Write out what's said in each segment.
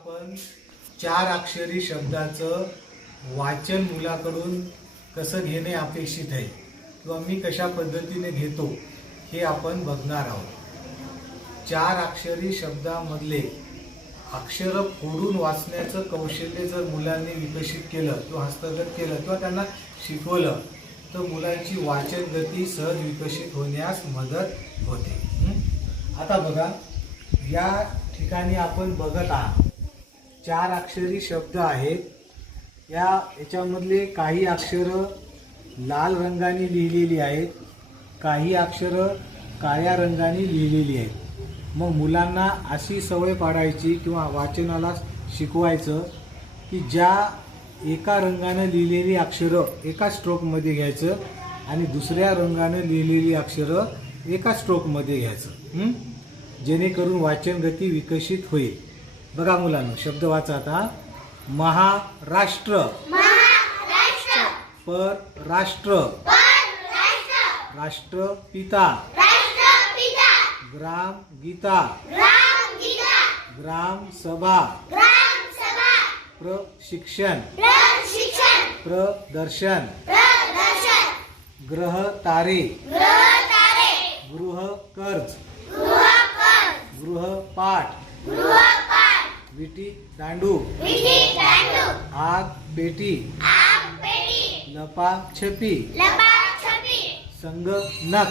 आपण 4 अक्षरी शब्दाचं वाचन मुलाकडून कसं घेणे अपेक्षित आहे किंवा मी कशा पद्धतीने घेतो हे आपण बघणार आहोत। 4 अक्षरी शब्दामधले अक्षर फोडून वाचण्याचं कौशल्य जर मुलांनी विकसित केलं किंवा हस्तगत केलं किंवा त्यांना शिकवलं तर मुलांची वाचन गती सहज विकसित होण्यास मदत होते। आता बघा, या ठिकाणी आपण बघत आहात 4 अक्षरी शब्द आहेत। याच्यामधले काही अक्षरं लाल रंगाने लिहिलेली आहेत, काही अक्षरं काळ्या रंगाने लिहिलेली आहेत। मग मुलांना अशी सवय पाडायची किंवा वाचनाला शिकवायचं की ज्या एका रंगाने लिहिलेली अक्षरं एका स्ट्रोकमध्ये घ्यायचं आणि दुसऱ्या रंगाने लिहिलेली अक्षरं एका स्ट्रोकमध्ये घ्यायचं, जेणेकरून वाचन गती विकसित होईल। बघा मुलांनो, शब्द वाचा आता। महाराष्ट्र, परराष्ट्र, राष्ट्रपिता, ग्राम गीता, ग्राम सभा, प्रशिक्षण, प्रदर्शन, ग्रह तारे, गृह कर्ज, गृहपाठ, विटी दांडू, आग पेटी, लपाछपी, संगणक,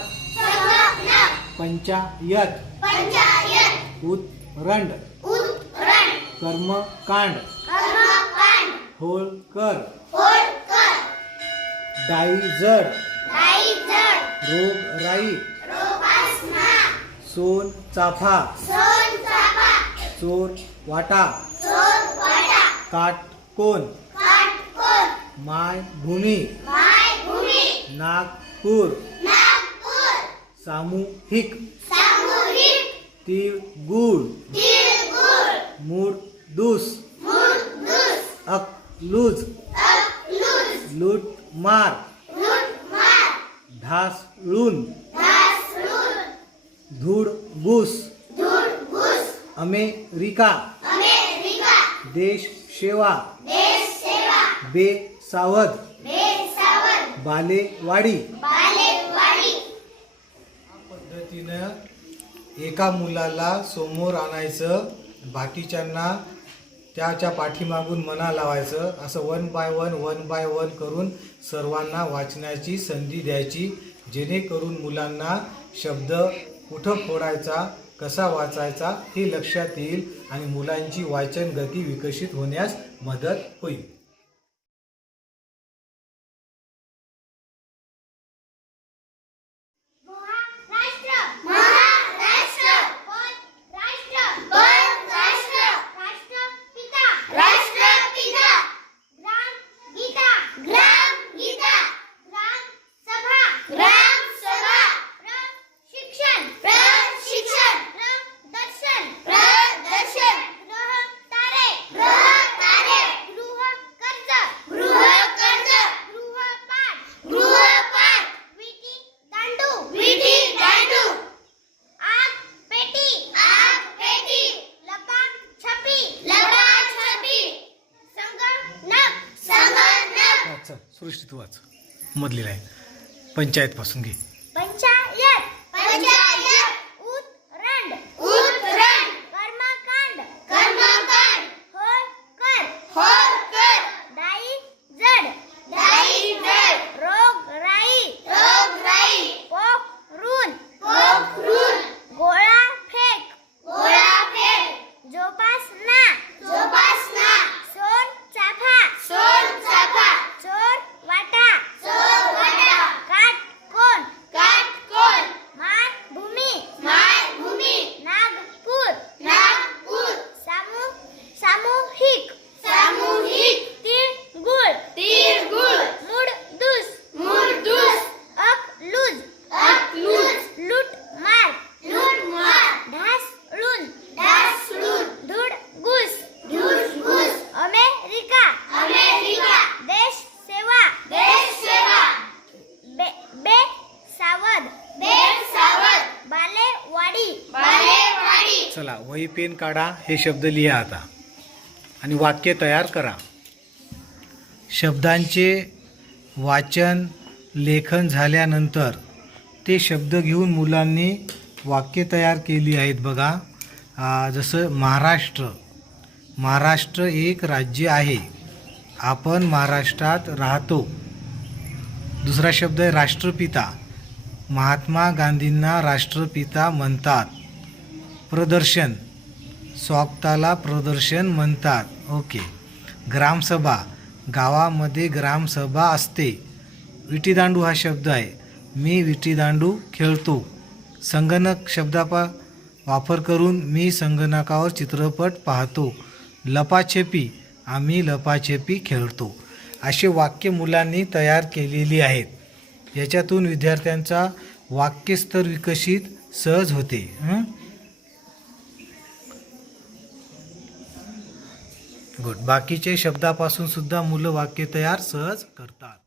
पंचायत, उतरंड, कर्मकांड, होळकर, डायजड, रोगराई, सोन चाफा, चोर वाटा, काटकोन, मायभूमी, नागपूर, सामूहिक, तिळगुळ, मुरदूस, अकलूज, लूटमार, ढासळून, धुडगूस, अमेरिका, देश सेवा, बेसावध, बालेवाडी। पद्धतीनं एका मुलाला समोर आणायचं, बाकीच्यांना त्याच्या पाठीमागून मना लावायचं, असं वन बाय वन करून सर्वांना वाचण्याची संधी द्यायची, जेणेकरून मुलांना शब्द कुठं फोडायचा, कसा वाचायचा हे लक्षात येईल आणि मुलांची वाचन गती विकसित होण्यास मदत होईल। सृष्टी तू वाच मधली लाईन, पंचायत पासून घे। चला वही पेन काढा, हे शब्द लिहा आता। आणि वाक्य तयार करा. शब्दांचे वाचन लेखन झाल्यानंतर ते शब्द घेऊन मुलांनी वाक्य तयार केली आहेत. बघा, जसं महाराष्ट्र एक राज्य आहे. आपण महाराष्ट्रात राहतो. दुसरा शब्द आहे राष्ट्रपिता. महात्मा गांधींना राष्ट्रपिता म्हणतात. प्रदर्शन, स्वागताला प्रदर्शन म्हणतात. ओके. ग्रामसभा, गावामध्ये ग्रामसभा असते. विटीदांडू हा शब्द आहे. मी विटीदांडू खेळतो. संगणक शब्दाचा वापर करून मी संगणकावर चित्रपट पाहतो. लपाछपी, आम्ही लपाछपी खेळतो. असे वाक्य मुलांनी तयार केलेली आहेत. याच्यातून विद्यार्थ्यांचा वाक्यस्तर विकसित सहज होते. गुड. बाकीचे शब्दापासून सुद्धा मुलं वाक्य तयार सहज करतात.